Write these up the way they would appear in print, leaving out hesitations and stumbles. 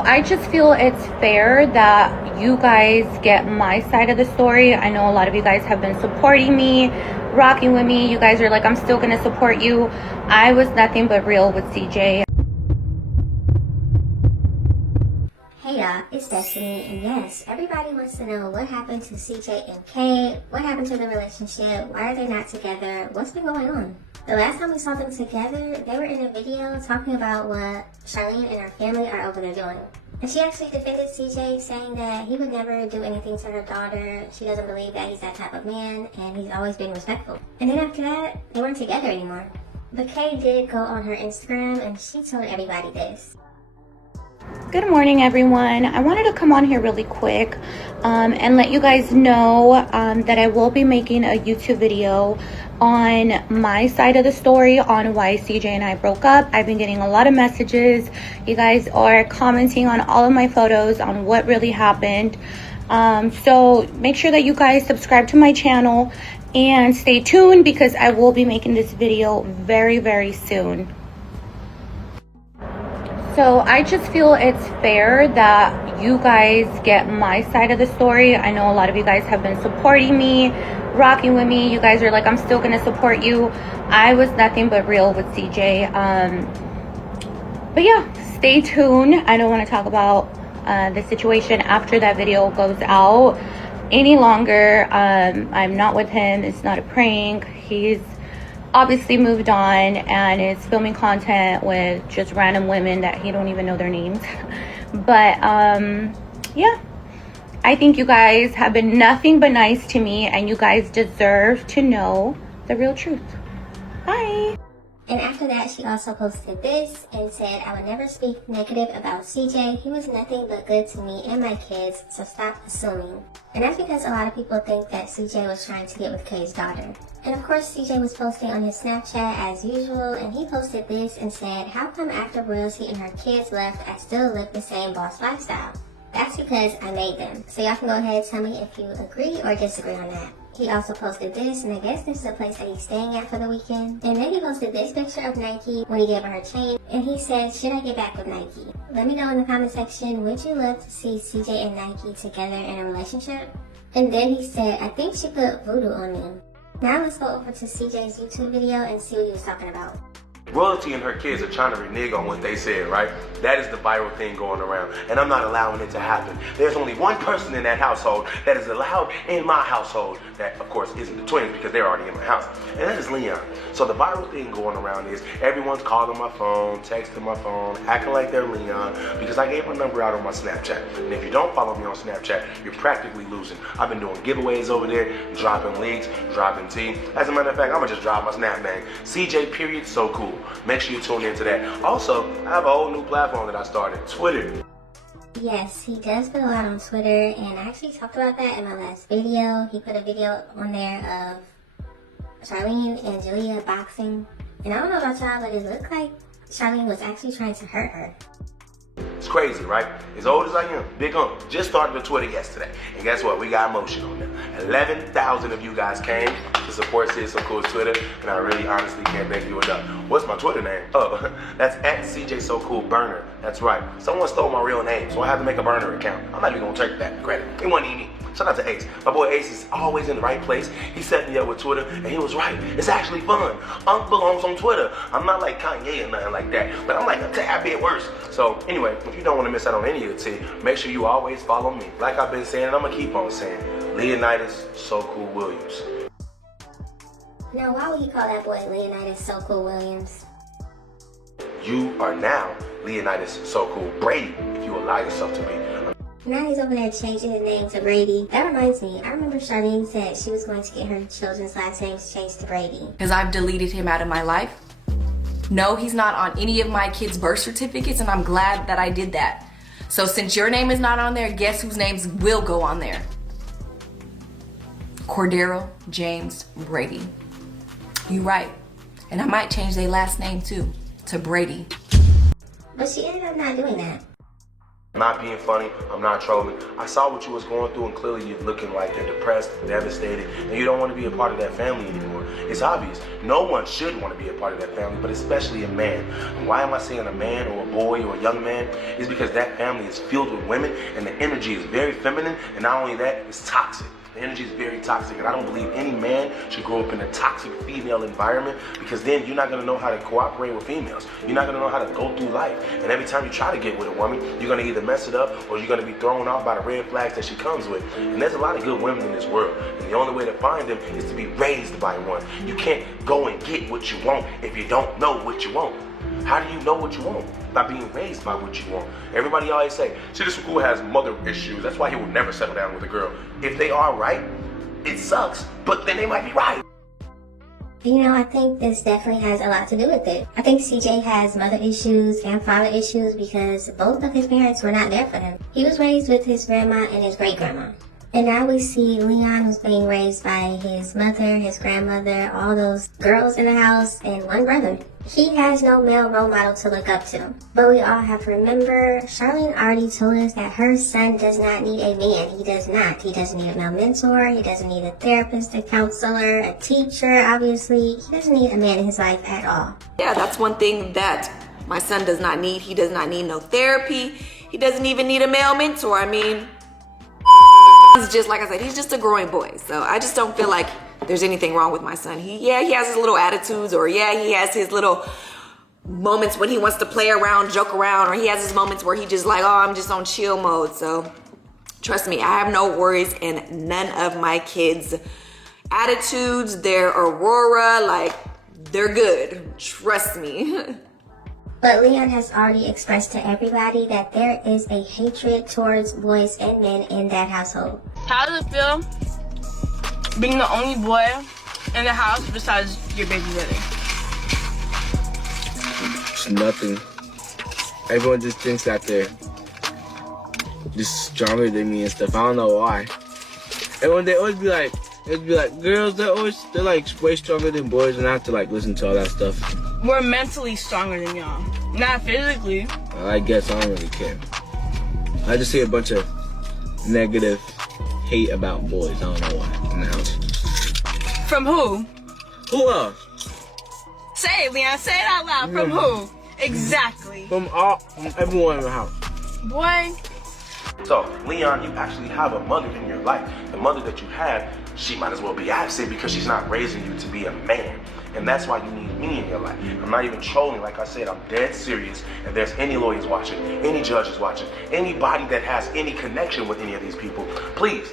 I just feel it's fair that you guys get my side of the story. I know a lot of you guys have been supporting me, rocking with me. You guys are like, I'm still going to support you. I was nothing but real with CJ. Hey y'all, it's Destiny, and yes, everybody wants to know what happened to CJ and Kay, what happened to the relationship, why are they not together, what's been going on? The last time we saw them together, they were in a video talking about what Charlene and her family are over there doing. And she actually defended CJ, saying that he would never do anything to her daughter, she doesn't believe that he's that type of man, and he's always been respectful. And then after that, they weren't together anymore. But Kay did go on her Instagram, and she told everybody this. Good morning, everyone. I wanted to come on here really quick and let you guys know that I will be making a YouTube video on my side of the story on why CJ and I broke up. I've been getting a lot of messages. You guys are commenting on all of my photos on what really happened. So make sure that you guys subscribe to my channel and stay tuned because I will be making this video very, very soon. So I just feel it's fair that you guys get my side of the story. I know a lot of you guys have been supporting me, rocking with me. You guys are like, I'm still going to support you. I was nothing but real with CJ. But yeah, stay tuned. I don't want to talk about the situation after that video goes out any longer. I'm not with him. It's not a prank. He's obviously moved on and is filming content with just random women that he don't even know their names. But yeah, I think you guys have been nothing but nice to me, and you guys deserve to know the real truth. Bye. And after that, she also posted this and said, I would never speak negative about CJ. He was nothing but good to me and my kids, so stop assuming. And that's because a lot of people think that CJ was trying to get with Kay's daughter. And of course, CJ was posting on his Snapchat as usual, and he posted this and said, how come after Royalty and her kids left, I still live the same boss lifestyle? That's because I made them. So y'all can go ahead and tell me if you agree or disagree on that. He also posted this, and I guess this is a place that he's staying at for the weekend. And then he posted this picture of Nike when he gave her her chain, and he said, should I get back with Nike? Let me know in the comment section, would you love to see CJ and Nike together in a relationship? And then he said, I think she put voodoo on me. Now let's go over to CJ's YouTube video and see what he was talking about. Royalty and her kids are trying to renege on what they said, right? That is the viral thing going around, and I'm not allowing it to happen. There's only one person in that household that is allowed in my household that, of course, isn't the twins because they're already in my house, and that is Leon. So the viral thing going around is everyone's calling my phone, texting my phone, acting like they're Leon because I gave my number out on my Snapchat. And if you don't follow me on Snapchat, you're practically losing. I've been doing giveaways over there, dropping leaks, dropping tea. As a matter of fact, I'm gonna just drop my Snap bang. CJ period, so cool. Make sure you tune into that. Also, I have a whole new platform that I started, Twitter. Yes, he does put a lot on Twitter, and I actually talked about that in my last video. He put a video on there of Charlene and Julia boxing. And I don't know about y'all, but it looked like Charlene was actually trying to hurt her. It's crazy, right? As old as I am, Big Uncle just started a Twitter yesterday. And guess what? We got motion on there. 11,000 of you guys came to support Sid So Cool's Twitter, and I really honestly can't thank you enough. What's my Twitter name? Oh, that's at CJ So Cool Burner. That's right. Someone stole my real name, so I have to make a burner account. I'm not even gonna take that credit. It wasn't even me. Shout out to Ace. My boy Ace is always in the right place. He set me up with Twitter, and he was right. It's actually fun. Unc belongs on Twitter. I'm not like Kanye or nothing like that, but I'm like a tad bit worse. So anyway, if you don't want to miss out on any of the tea, make sure you always follow me. Like I've been saying, and I'm gonna keep on saying, Leonidas So Cool Williams. Now, why would he call that boy Leonidas So Cool Williams? You are now Leonidas So Cool Brady, if you allow yourself to be. Now he's over there changing his name to Brady. That reminds me, I remember Charlene said she was going to get her children's last names changed to Brady. Because I've deleted him out of my life. No, he's not on any of my kids' birth certificates, and I'm glad that I did that. So since your name is not on there, guess whose names will go on there? Cordero James Brady. You right. And I might change their last name too, to Brady. But she ended up not doing that. I'm not being funny, I'm not trolling. I saw what you was going through and clearly you're looking like you're depressed, devastated, and you don't want to be a part of that family anymore. It's obvious. No one should want to be a part of that family, but especially a man. And why am I saying a man or a boy or a young man? Is because that family is filled with women and the energy is very feminine, and not only that, it's toxic. The energy is very toxic, and I don't believe any man should grow up in a toxic female environment, because then you're not going to know how to cooperate with females. You're not going to know how to go through life. And every time you try to get with a woman, you're going to either mess it up or you're going to be thrown off by the red flags that she comes with. And there's a lot of good women in this world, and the only way to find them is to be raised by one. You can't go and get what you want if you don't know what you want. How do you know what you want? By being raised by what you want. Everybody always say, see, this fool has mother issues. That's why he will never settle down with a girl. If they are right, it sucks, but then they might be right. You know, I think this definitely has a lot to do with it. I think CJ has mother issues and father issues because both of his parents were not there for him. He was raised with his grandma and his great-grandma. And now we see Leon, who's being raised by his mother, his grandmother, all those girls in the house, and one brother. He has no male role model to look up to. But we all have to remember, Charlene already told us that her son does not need a man. He does not. He doesn't need a male mentor. He doesn't need a therapist, a counselor, a teacher, obviously. He doesn't need a man in his life at all. Yeah, that's one thing that my son does not need. He does not need no therapy. He doesn't even need a male mentor. I mean, he's just, like I said, he's just a growing boy. So I just don't feel like there's anything wrong with my son. He has his little attitudes, or he has his little moments when he wants to play around, joke around, or he has his moments where he just like, oh, I'm just on chill mode. So trust me, I have no worries in none of my kids' attitudes. They're Aurora, like, they're good. Trust me. But Leon has already expressed to everybody that there is a hatred towards boys and men in that household. How does it feel being the only boy in the house besides your baby brother? It's nothing. Everyone just thinks that they're just stronger than me and stuff. I don't know why. And when they always be like, girls, they're like way stronger than boys, and I have to like listen to all that stuff. We're mentally stronger than y'all, not physically. I guess I don't really care. I just see a bunch of negative hate about boys. I don't know why in the house. From who? Who else? Say it, Leon. Say it out loud. From who? Exactly. From everyone in the house. Boy. So, Leon, you actually have a mother in your life. The mother that you have, she might as well be absent because she's not raising you to be a man. And that's why you need me in your life. I'm not even trolling. Like I said, I'm dead serious. If there's any lawyers watching, any judges watching, anybody that has any connection with any of these people, please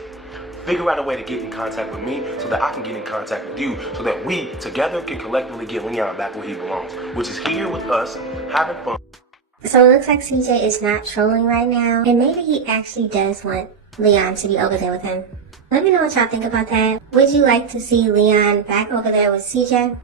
figure out a way to get in contact with me so that I can get in contact with you, so that we together can collectively get Leon back where he belongs, which is here with us, having fun. So it looks like CJ is not trolling right now, and maybe he actually does want Leon to be over there with him. Let me know what y'all think about that. Would you like to see Leon back over there with CJ?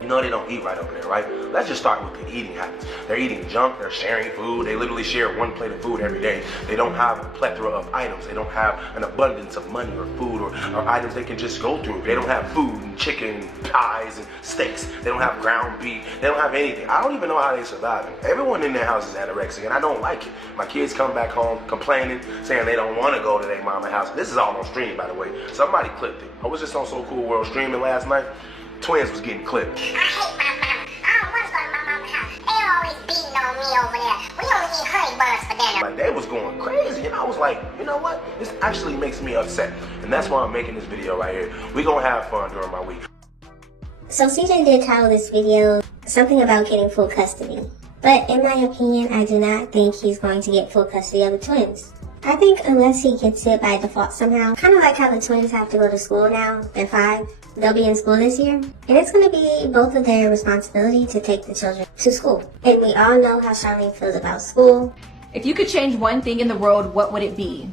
You know they don't eat right over there, right? Let's just start with the eating habits. They're eating junk, they're sharing food, they literally share one plate of food every day. They don't have a plethora of items. They don't have an abundance of money or food or items they can just go through. They don't have food and chicken and pies and steaks. They don't have ground beef. They don't have anything. I don't even know how they survive. Everyone in their house is anorexic, and I don't like it. My kids come back home complaining, saying they don't want to go to their mama's house. This is all on stream, by the way. Somebody clipped it. I was just on So Cool World streaming last night. Twins was getting clipped. I hate my mama. I don't want to go to my mama's house. They always beating on me over there. We only eat honey buns for dinner. Like, they was going crazy, and I was like, you know what? This actually makes me upset. And that's why I'm making this video right here. We're gonna have fun during my week. So CJ did title this video something about getting full custody. But in my opinion, I do not think he's going to get full custody of the twins. I think unless he gets it by default somehow, kind of like how the twins have to go to school now, they're 5, they'll be in school this year, and it's going to be both of their responsibility to take the children to school. And we all know how Charlene feels about school. If you could change one thing in the world, what would it be?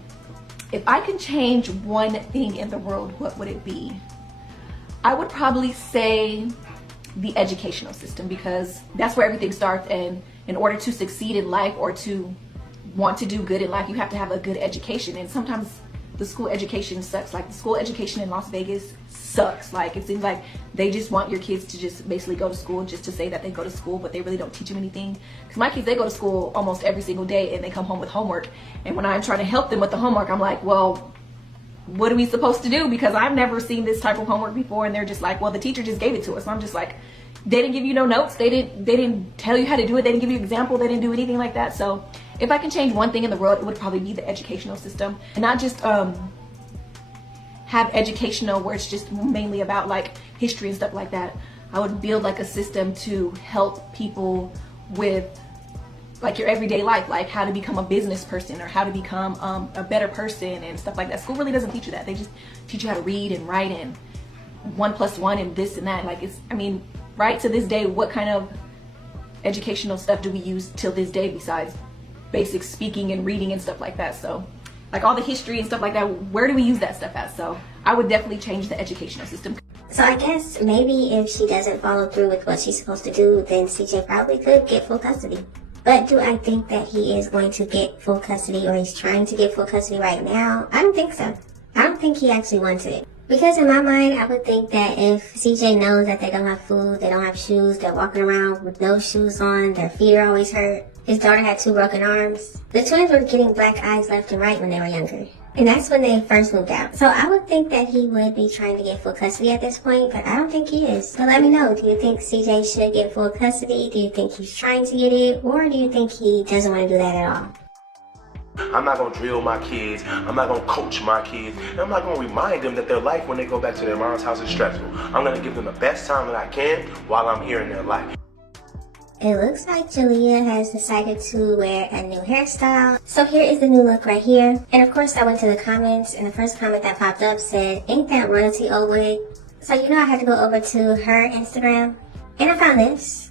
If I can change one thing in the world, what would it be? I would probably say the educational system, because that's where everything starts, and in order to succeed in life or to want to do good in life, you have to have a good education. And sometimes the school education sucks. Like the school education in Las Vegas sucks. Like it seems like they just want your kids to just basically go to school just to say that they go to school, but they really don't teach them anything. Because my kids, they go to school almost every single day and they come home with homework. And when I'm trying to help them with the homework, I'm like, well, what are we supposed to do? Because I've never seen this type of homework before. And they're just like, well, the teacher just gave it to us. And I'm just like, they didn't give you no notes. They didn't tell you how to do it. They didn't give you an example. They didn't do anything like that. So if I can change one thing in the world, it would probably be the educational system, and not just have educational where it's just mainly about like history and stuff like that. I would build like a system to help people with like your everyday life, like how to become a business person or how to become a better person and stuff like that. School really doesn't teach you that. They just teach you how to read and write and 1 + 1 and this and that. Like it's, I mean, right to this day, what kind of educational stuff do we use till this day besides basic speaking and reading and stuff like that? So like all the history and stuff like that, where do we use that stuff at? So I would definitely change the educational system. So I guess maybe if she doesn't follow through with what she's supposed to do, then CJ probably could get full custody. But do I think that he is going to get full custody, or he's trying to get full custody right now? I don't think so. I don't think he actually wants it. Because in my mind, I would think that if CJ knows that they don't have food, they don't have shoes, they're walking around with no shoes on, their feet are always hurt. His daughter had 2 broken arms. The twins were getting black eyes left and right when they were younger. And that's when they first moved out. So I would think that he would be trying to get full custody at this point, but I don't think he is. So let me know, do you think CJ should get full custody? Do you think he's trying to get it? Or do you think he doesn't want to do that at all? I'm not gonna drill my kids. I'm not gonna coach my kids. And I'm not gonna remind them that their life when they go back to their mom's house is stressful. I'm gonna give them the best time that I can while I'm here in their life. It looks like Jalea has decided to wear a new hairstyle. So here is the new look right here. And of course I went to the comments, and the first comment that popped up said, "Ain't that royalty old wig?" So you know I had to go over to her Instagram, and I found this.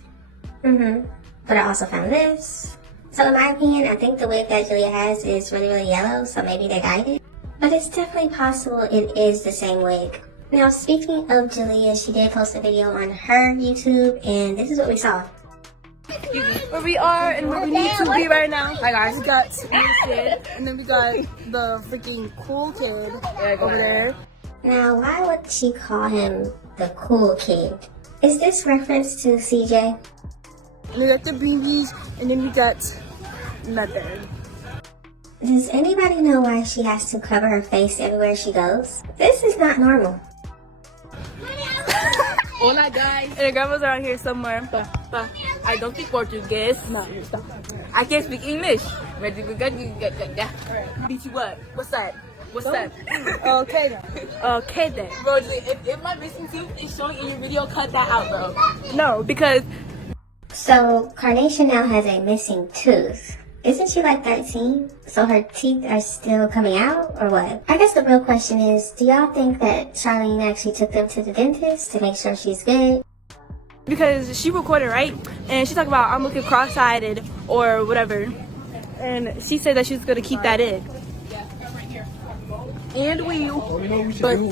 But I also found this. So in my opinion, I think the wig that Jalea has is really, really yellow, so maybe they dyed it. But it's definitely possible it is the same wig. Now speaking of Jalea, she did post a video on her YouTube, and this is what we saw. Where we are and where we need to be right now. Hi guys, we got this kid, and then we got the freaking cool kid over there. Now, why would she call him the cool kid? Is this reference to CJ? And we got the babies, and then we got nothing. Does anybody know why she has to cover her face everywhere she goes? This is not normal. Hola guys. And the grandma's around here somewhere, but I don't speak Portuguese. No, stop. I can't speak English. Beat you what? What's that? What's that? Okay then. Okay then. Bro, if my missing tooth is showing in your video, cut that out, bro. No, because... So, Carnation now has a missing tooth. Isn't she like 13? So her teeth are still coming out, or what? I guess the real question is, do y'all think that Charlene actually took them to the dentist to make sure she's good? Because she recorded, right? And she talked about I'm looking cross-eyed or whatever. And she said that she was going to keep that in. And we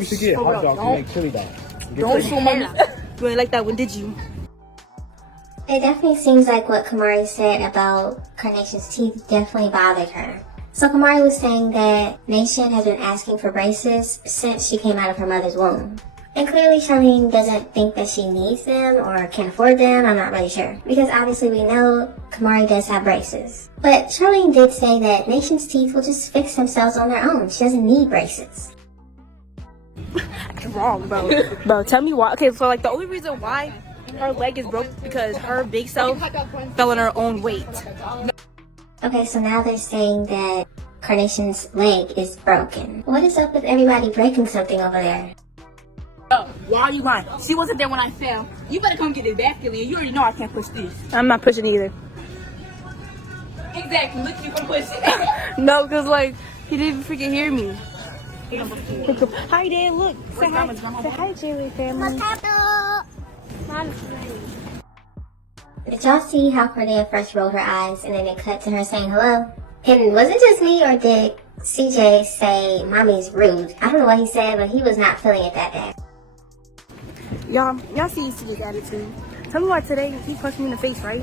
should get hot dogs and make chili dogs. Don't show my... You ain't like that one, did you? It definitely seems like what Kamari said about Carnation's teeth definitely bothered her. So Kamari was saying that Nation has been asking for braces since she came out of her mother's womb. And clearly Charlene doesn't think that she needs them or can afford them, I'm not really sure. Because obviously we know Kamari does have braces. But Charlene did say that Nation's teeth will just fix themselves on their own. She doesn't need braces. Wrong, bro. Bro, tell me why. Okay, so like the only reason why her leg is broke because her big self fell on her own weight. Okay, so now they're saying that Carnation's leg is broken. What is up with everybody breaking something over there? Why are you lying? She wasn't there when I fell. You better come get this basket, Leah. You already know I can't push this. I'm not pushing either. Exactly. Look, you can push it. No, because like he didn't freaking hear me. Hi, Dad. Look. Say hi. Say hi, Jaylee family. Did y'all see how Cordelia first rolled her eyes and then it cut to her saying hello? And was it just me, or did CJ say mommy's rude? I don't know what he said, but he was not feeling it that bad. Y'all see CJ's attitude. Tell me why today he punched me in the face, right?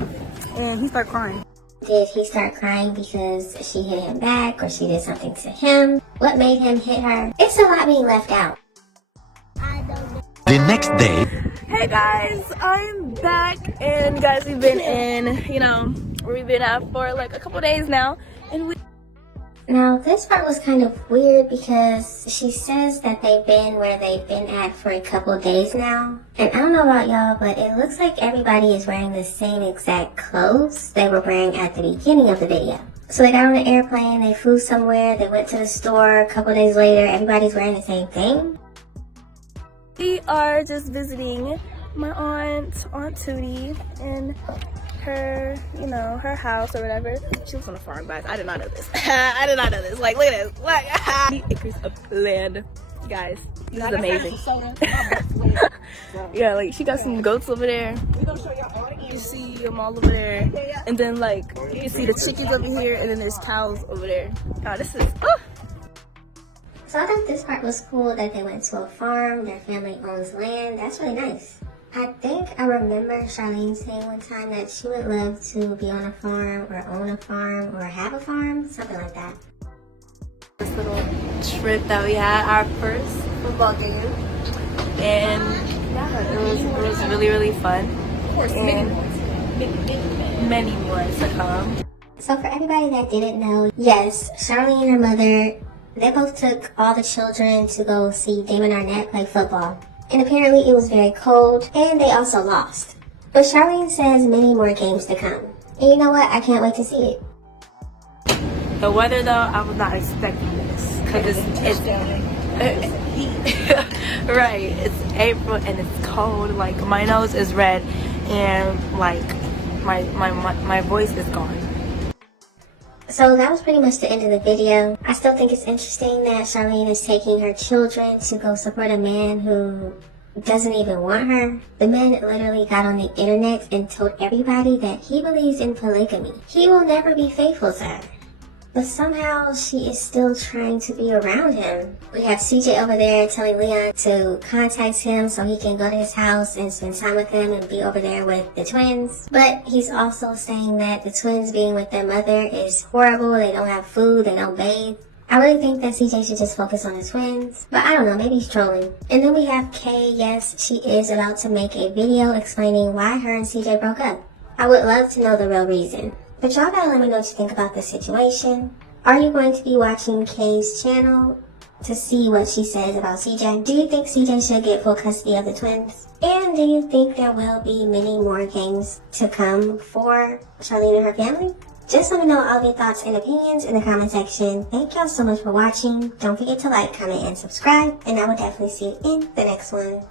And he started crying. Did he start crying because she hit him back or she did something to him? What made him hit her? It's a lot being left out. The next day. Hey guys, I'm back, and guys, we've been in, where we've been at for like a couple days now, and Now, this part was kind of weird because she says that they've been where they've been at for a couple days now. And I don't know about y'all, but it looks like everybody is wearing the same exact clothes they were wearing at the beginning of the video. So they got on an airplane, they flew somewhere, they went to the store, a couple days later, everybody's wearing the same thing. we are just visiting my Aunt Tootie, and her, her house or whatever. She lives on a farm, guys. I did not know this. I did not know this. Like, look at this. Like, 80 acres of land, guys. This is amazing. Yeah, like she got some goats over there. You see them all over there, and then like you can see the chickens over here, and then there's cows over there. God, this is. So I thought this part was cool that they went to a farm, their family owns land. That's really nice. I think I remember Charlene saying one time that she would love to be on a farm or own a farm or have a farm, something like that. This little trip that we had, our first football game, and yeah, it was really, really fun. Of course, many more to come. So for everybody that didn't know, yes, Charlene and her mother, they both took all the children to go see Damon Arnett play football. And apparently it was very cold, and they also lost. But Charlene says many more games to come. And you know what? I can't wait to see it. The weather, though, I was not expecting this. Because it's right, it's April, and it's cold. Like, my nose is red, and, like, my voice is gone. So that was pretty much the end of the video. I still think it's interesting that Charlene is taking her children to go support a man who doesn't even want her. The man literally got on the internet and told everybody that he believes in polygamy. He will never be faithful to her. But somehow she is still trying to be around him. We have CJ over there telling Leon to contact him so he can go to his house and spend time with him and be over there with the twins. But he's also saying that the twins being with their mother is horrible. They don't have food, they don't bathe. I really think that CJ should just focus on the twins. But I don't know, maybe he's trolling. And then we have Kay. Yes, she is about to make a video explaining why her and CJ broke up. I would love to know the real reason. But y'all gotta let me know what you think about this situation. Are you going to be watching Kay's channel to see what she says about CJ? Do you think CJ should get full custody of the twins? And do you think there will be many more games to come for Charlene and her family? Just let me know all your thoughts and opinions in the comment section. Thank y'all so much for watching. Don't forget to like, comment, and subscribe. And I will definitely see you in the next one.